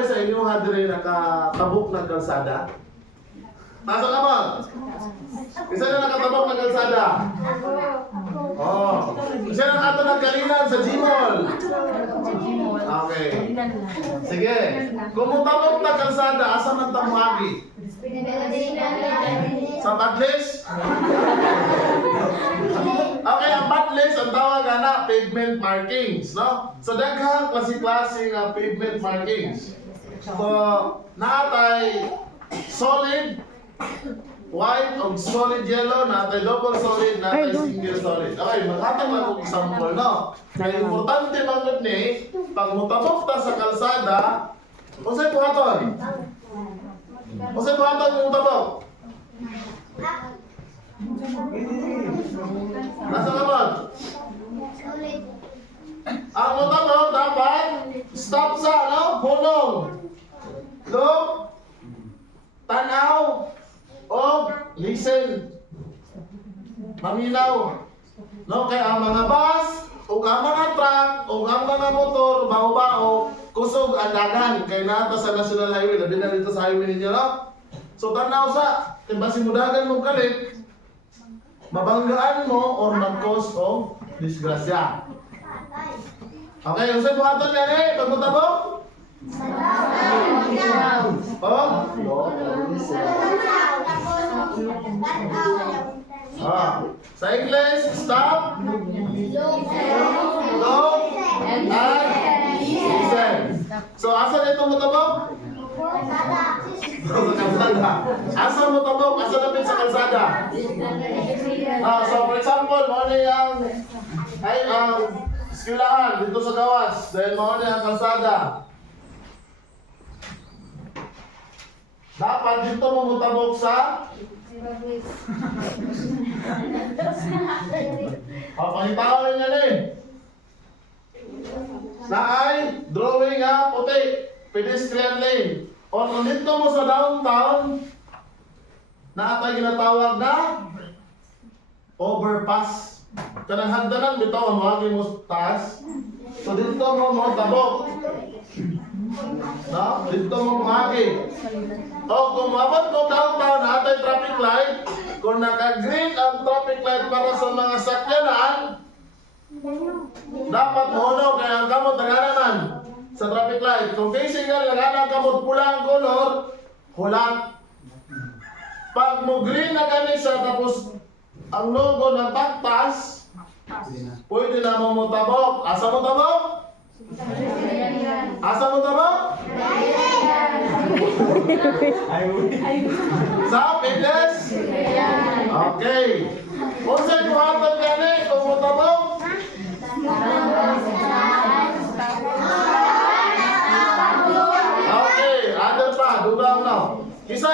ba sa inyo hadre nakatabok ng kalsada? Nasa ka ba? Isa na nakatabok ng kalsada? Oh. Isa na nakato ng kalinan sa Gmall? Okay. Sige. Kung mutabok ng kalsada, asa man tamuagi? Sa badlist? Okay, ang badlist, ang tawag na pavement markings, no? So, daghang klase-klase ng pavement markings. So, naatay solid, white, o solid yellow, naatay double solid, naatay single solid. Okay, maghatang lang kong example, no? Kaya importante mga ni, pag mutabok ta sa kalsada, usay buhaton? Usay buhaton yung mutabok? Nasa kamot? Ang mutabok dapat stop sa ano? Hulong. Look, tanaw, o listen. Maminaw. No, kaya ang mga bus, o ang mga truck, o ang mga motor, bao-bao, kusog ang dagan. Kaya nata sa National Highway, labi na dito sa highway ninyo, no? So tanaw sa, basi mo dagan mong kalit, mabanggaan mo or mag-cause of disgrasya. Okay, yung sa buhaton yan eh, pag mutabok? Sa English, stop, look, and listen. So, asan ito mutabok? Sa kalsada. Asa mutabok? Asa lapit sa kalsada? So, for example, mauni ang eskwelahan dito sa gawas. Dahil mauni ang kalsada. Dapat dito mo mutabok sa pangitawin yan eh. Na ay drawing nga puti, pedestrian lane. O kung dito mo sa downtown, na atay ginatawag na overpass. Kanang hagdanan dito ang mahagi mo taas. So dito mo tabok. No? Dito mo mahagi. O kung mabot mo downtown, na atay traffic light, kung naka-green ang traffic light para sa mga sakyanan, dapat mohonong kaya ang kamot naman sa traffic light. Kung facing nga ang kamot pula ang color, hulat. Pag mo green na gani siya tapos ang logo ng taktas, pwede na mo mutabok. Asa mo tabok? Asa mo tabok? Sa pides? Okay. Kung sa'y buhatan gani, kung mutabok? Okay, other pa, dugang na. Isa